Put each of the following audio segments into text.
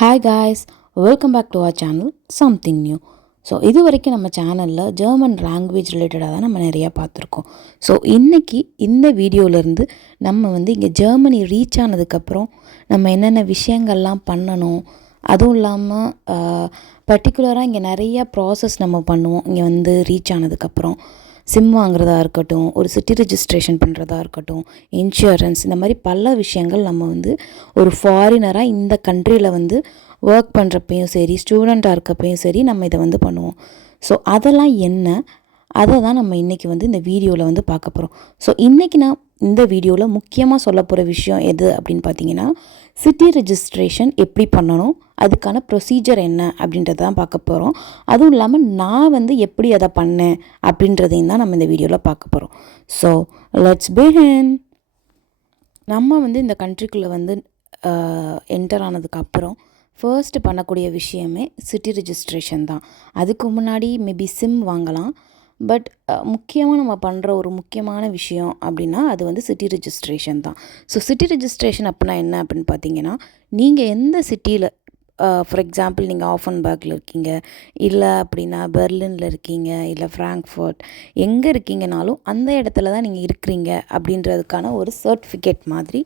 Hi guys, welcome back to our channel something new. So இது வரைக்கும் நம்ம சேனலில் ஜெர்மன் லாங்குவேஜ் ரிலேட்டடாக தான் நம்ம நிறையா பார்த்துருக்கோம். ஸோ இன்றைக்கி இந்த வீடியோவிலேருந்து நம்ம இங்கே ஜெர்மனி ரீச் ஆனதுக்கப்புறம் நம்ம என்னென்ன விஷயங்கள்லாம் பண்ணணும், அதுவும் இல்லாமல் பர்டிகுலராக இங்கே நிறையா ப்ராசஸ் நம்ம பண்ணுவோம். இங்கே ரீச் ஆனதுக்கப்புறம் சிம் வாங்குறதா இருக்கட்டும், ஒரு சிட்டி ரெஜிஸ்ட்ரேஷன் பண்ணுறதா இருக்கட்டும், இன்சூரன்ஸ், இந்த மாதிரி பல விஷயங்கள் நம்ம ஒரு ஃபாரினராக இந்த கண்ட்ரியில் ஒர்க் பண்ணுறப்பையும் சரி, ஸ்டூடெண்ட்டாக இருக்கப்பையும் சரி, நம்ம இதை பண்ணுவோம். ஸோ அதெல்லாம் என்ன, அதை தான் நம்ம இன்றைக்கி இந்த வீடியோவில் பார்க்க போகிறோம். ஸோ இன்றைக்கி நான் இந்த வீடியோவில் முக்கியமாக சொல்ல போகிற விஷயம் எது அப்படின்னு பார்த்தீங்கன்னா, சிட்டி ரெஜிஸ்ட்ரேஷன் எப்படி பண்ணணும், அதுக்கான ப்ரொசீஜர் என்ன அப்படின்றத தான் பார்க்க போகிறோம். அதுவும் இல்லாமல் நான் எப்படி அதை பண்ணேன் அப்படின்றதையும் தான் நம்ம இந்த வீடியோவில் பார்க்க போகிறோம். So let's begin. நம்ம இந்த கண்ட்ரிக்குள்ளே என்டர் ஆனதுக்கப்புறம் ஃபர்ஸ்ட்டு பண்ணக்கூடிய விஷயமே சிட்டி ரெஜிஸ்ட்ரேஷன் தான். அதுக்கு முன்னாடி மேபி சிம் வாங்கலாம். பட் முக்கியமாக நம்ம பண்ணுற ஒரு முக்கியமான விஷயம் அப்படின்னா அது சிட்டி ரெஜிஸ்ட்ரேஷன் தான். ஸோ சிட்டி ரெஜிஸ்ட்ரேஷன் அப்படின்னா என்ன அப்படின்னு பார்த்தீங்கன்னா, நீங்கள் எந்த சிட்டியில், ஃபார் எக்ஸாம்பிள் நீங்கள் ஆஃபன்பர்கில் இருக்கீங்க, இல்லை அப்படின்னா பெர்லினில் இருக்கீங்க, இல்லை ஃப்ராங்க்ஃபர்ட், எங்கே இருக்கீங்கனாலும் அந்த இடத்துல தான் நீங்கள் இருக்கிறீங்க அப்படின்றதுக்கான ஒரு சர்டிஃபிகேட் மாதிரி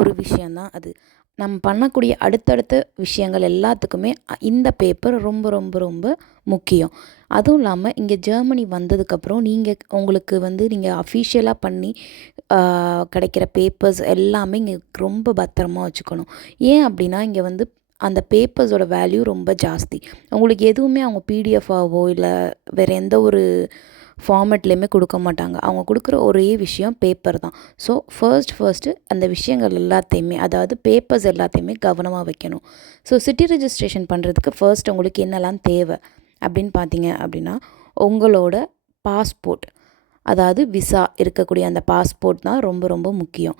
ஒரு விஷயந்தான் அது. நம்ம பண்ணக்கூடிய அடுத்தடுத்த விஷயங்கள் எல்லாத்துக்குமே இந்த பேப்பர் ரொம்ப ரொம்ப ரொம்ப முக்கியம். அதுவும் இல்லாமல் இங்கே ஜெர்மனி வந்ததுக்கப்புறம் உங்களுக்கு நீங்கள் அஃபிஷியலாக பண்ணி கிடைக்கிற பேப்பர்ஸ் எல்லாமே இங்கே ரொம்ப பத்திரமா வச்சுக்கணும். ஏன் அப்படின்னா இங்கே அந்த பேப்பர்ஸோட வேல்யூ ரொம்ப ஜாஸ்தி. உங்களுக்கு எதுவுமே அவங்க பிடிஎஃபாவோ இல்லை வேறு எந்த ஒரு ஃபார்மேட்லேயுமே கொடுக்க மாட்டாங்க. அவங்க கொடுக்குற ஒரே விஷயம் பேப்பர் தான். ஸோ ஃபர்ஸ்ட்டு அந்த விஷயங்கள் எல்லாத்தையுமே, அதாவது பேப்பர்ஸ் எல்லாத்தையுமே கவனமாக வைக்கணும். ஸோ சிட்டி ரெஜிஸ்ட்ரேஷன் பண்ணுறதுக்கு ஃபர்ஸ்ட் உங்களுக்கு என்னெல்லாம் தேவை அப்படின்னு பார்த்தீங்க அப்படின்னா, உங்களோட பாஸ்போர்ட், அதாவது விசா இருக்கக்கூடிய அந்த பாஸ்போர்ட் தான் ரொம்ப ரொம்ப முக்கியம்.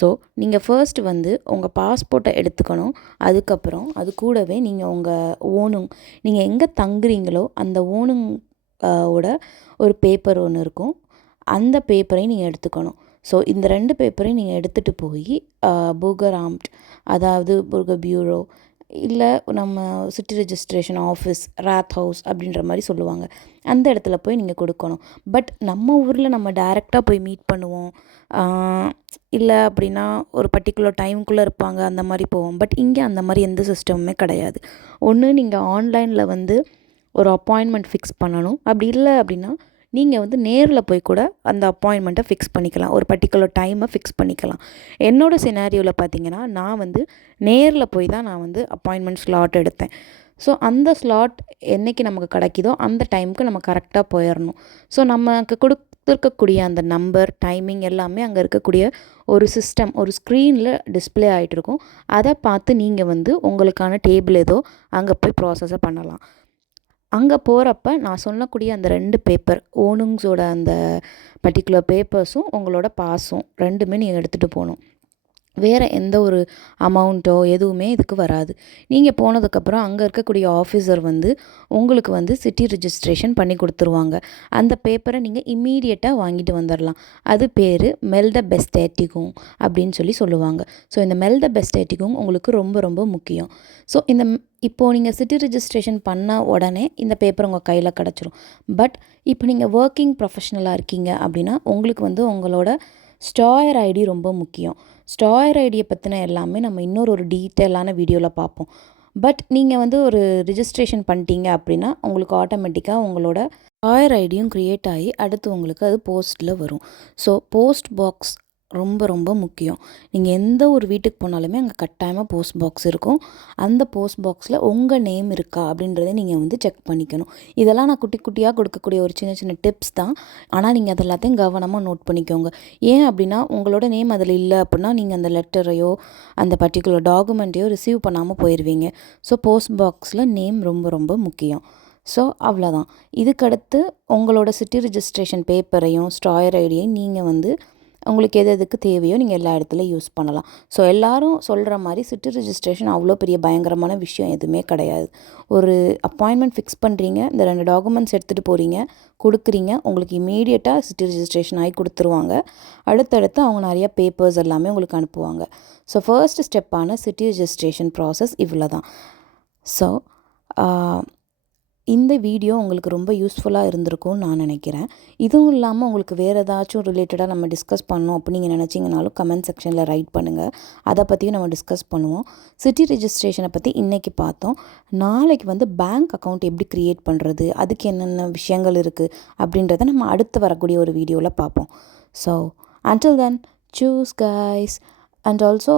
ஸோ நீங்கள் ஃபர்ஸ்ட் உங்கள் பாஸ்போர்ட்டை எடுத்துக்கணும். அதுக்கப்புறம் அது கூடவே நீங்கள் உங்கள் ஓனுங், நீங்கள் எங்கே தங்குறீங்களோ அந்த ஓனுங் ஓட ஒரு பேப்பர் ஒன்று இருக்கும். அந்த பேப்பரையும் நீங்கள் எடுத்துக்கணும். ஸோ இந்த 2 பேப்பரையும் நீங்கள் எடுத்துகிட்டு போய் புகராம்ட், அதாவது புர்க பியூரோ, இல்லை நம்ம சிட்டி ரெஜிஸ்ட்ரேஷன் ஆஃபீஸ், ராத் ஹவுஸ் அப்படின்ற மாதிரி சொல்லுவாங்க, அந்த இடத்துல போய் நீங்கள் கொடுக்கணும். பட் நம்ம ஊரில் நம்ம டைரெக்டாக போய் மீட் பண்ணுவோம், இல்லை அப்படின்னா ஒரு பர்டிகுலர் டைமுக்குள்ளே இருப்பாங்க, அந்த மாதிரி போவோம். பட் இங்கே அந்த மாதிரி எந்த சிஸ்டமுமே கிடையாது. ஒன்று நீங்கள் ஆன்லைனில் ஒரு அப்பாயின்மெண்ட் ஃபிக்ஸ் பண்ணணும். அப்படி இல்லை அப்படின்னா நீங்கள் நேரில் போய் கூட அந்த அப்பாயின்மெண்ட்டை ஃபிக்ஸ் பண்ணிக்கலாம், ஒரு பர்டிகுலர் டைமை ஃபிக்ஸ் பண்ணிக்கலாம். என்னோடய சினாரியோவில் பார்த்தீங்கன்னா, நான் நேரில் போய் தான் நான் அப்பாயின்மெண்ட் ஸ்லாட் எடுத்தேன். ஸோ அந்த ஸ்லாட் என்றைக்கு நமக்கு கிடைக்குதோ அந்த டைமுக்கு நம்ம கரெக்டாக போயிடணும். ஸோ நமக்கு கொடுத்துருக்கக்கூடிய அந்த நம்பர், டைமிங் எல்லாமே அங்கே இருக்கக்கூடிய ஒரு சிஸ்டம், ஒரு ஸ்க்ரீனில் டிஸ்பிளே ஆகிட்டு இருக்கும். அதை பார்த்து நீங்கள் உங்களுக்கான டேபிள் ஏதோ அங்கே போய் ப்ராசஸை பண்ணலாம். அங்கே போகிறப்ப நான் சொல்லக்கூடிய அந்த 2 பேப்பர், ஓனுங்ஸோட அந்த பர்டிகுலர் பேப்பர்ஸும் உங்களோட பாஸும் 2மே நீங்கள் எடுத்துகிட்டு போகணும். வேறு எந்த ஒரு அமௌண்ட்டோ எதுவுமே இதுக்கு வராது. நீங்கள் போனதுக்கப்புறம் அங்கே இருக்கக்கூடிய ஆஃபீஸர் உங்களுக்கு சிட்டி ரெஜிஸ்ட்ரேஷன் பண்ணி கொடுத்துருவாங்க. அந்த பேப்பரை நீங்கள் இம்மீடியட்டாக வாங்கிட்டு வந்துடலாம். அது பேர் மெல்ட பெஸ்டேட்டிகும் அப்படின்னு சொல்லுவாங்க. ஸோ இந்த மெல்ட பெஸ்டேட்டிகும் உங்களுக்கு ரொம்ப ரொம்ப முக்கியம். ஸோ இப்போது நீங்கள் சிட்டி ரெஜிஸ்ட்ரேஷன் பண்ண உடனே இந்த பேப்பர் உங்கள் கையில் கிடச்சிரும். பட் இப்போ நீங்கள் ஒர்க்கிங் ப்ரொஃபஷ்னலாக இருக்கீங்க அப்படின்னா உங்களுக்கு உங்களோட ஸ்டாயர் ஐடி ரொம்ப முக்கியம். ஸ்டாயர் ஐடியை பற்றின எல்லாமே நம்ம ஒரு டீட்டெயிலான வீடியோவில் பார்ப்போம். பட் நீங்கள் ஒரு ரெஜிஸ்ட்ரேஷன் பண்ணிட்டீங்க அப்படின்னா உங்களுக்கு ஆட்டோமேட்டிக்காக உங்களோட ஸ்டாயர் ஐடியும் க்ரியேட் ஆகி அடுத்து உங்களுக்கு அது போஸ்ட்டில் வரும். ஸோ போஸ்ட் பாக்ஸ் ரொம்ப ரொம்ப முக்கியம். நீங்கள் எந்த ஒரு வீட்டுக்கு போனாலுமே அங்கே கட்டாயமாக போஸ்ட் பாக்ஸ் இருக்கும். அந்த போஸ்ட் பாக்ஸில் உங்கள் நேம் இருக்கா அப்படின்றத நீங்கள் செக் பண்ணிக்கணும். இதெல்லாம் நான் குட்டி குட்டியாக கொடுக்கக்கூடிய ஒரு சின்ன சின்ன டிப்ஸ் தான். ஆனால் நீங்கள் அது எல்லாத்தையும் கவனமாக நோட் பண்ணிக்கோங்க. ஏன் அப்படின்னா உங்களோட நேம் அதில் இல்லை அப்படின்னா நீங்கள் அந்த லெட்டரையோ அந்த பர்டிகுலர் டாக்குமெண்ட்டையோ ரிசீவ் பண்ணாமல் போயிடுவீங்க. ஸோ போஸ்ட் பாக்ஸில் நேம் ரொம்ப ரொம்ப முக்கியம். ஸோ அவ்வளோதான். இதுக்கடுத்து உங்களோட சிட்டி ரெஜிஸ்ட்ரேஷன் பேப்பரையும் ஸ்டாயர் ஐடியையும் நீங்கள் உங்களுக்கு எதுக்கு தேவையோ நீங்கள் எல்லா இடத்துலையும் யூஸ் பண்ணலாம். ஸோ எல்லோரும் சொல்கிற மாதிரி சிட்டி ரிஜிஸ்ட்ரேஷன் அவ்வளோ பெரிய பயங்கரமான விஷயம் எதுவுமே கிடையாது. ஒரு அப்பாயின்மெண்ட் ஃபிக்ஸ் பண்ணுறீங்க, இந்த 2 டாக்குமெண்ட்ஸ் எடுத்துகிட்டு போகிறீங்க, கொடுக்குறீங்க, உங்களுக்கு இமீடியட்டாக சிட்டி ரிஜிஸ்ட்ரேஷன் ஆகி கொடுத்துருவாங்க. அடுத்தடுத்து அவங்க நிறைய பேப்பர்ஸ் எல்லாமே உங்களுக்கு அனுப்புவாங்க. ஸோ ஃபர்ஸ்ட் ஸ்டெப்பான சிட்டி ரிஜிஸ்ட்ரேஷன் ப்ராசஸ் இவ்வளோ தான். ஸோ இந்த வீடியோ உங்களுக்கு ரொம்ப யூஸ்ஃபுல்லாக இருந்திருக்கும்னு நான் நினைக்கிறேன். இதுவும் இல்லாமல் உங்களுக்கு வேறு ஏதாச்சும் ரிலேட்டடாக நம்ம டிஸ்கஸ் பண்ணோம் அப்படின்னு நீங்கள் நினச்சிங்கனாலும் கமெண்ட் செக்ஷனில் ரைட் பண்ணுங்கள். அதை பற்றியும் நம்ம டிஸ்கஸ் பண்ணுவோம். சிட்டி ரிஜிஸ்ட்ரேஷனை பற்றி இன்றைக்கி பார்த்தோம். நாளைக்கு வந்து பேங்க் அக்கௌண்ட் எப்படி க்ரியேட் பண்ணுறது, அதுக்கு என்னென்ன விஷயங்கள் இருக்குது அப்படின்றத நம்ம அடுத்து வரக்கூடிய ஒரு வீடியோவில் பார்ப்போம். So until then, choose guys. And also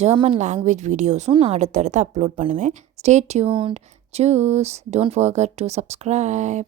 German language வீடியோஸும் நான் அடுத்தடுத்து அப்லோட் பண்ணுவேன். Stay tuned. Choose. Don't forget to subscribe.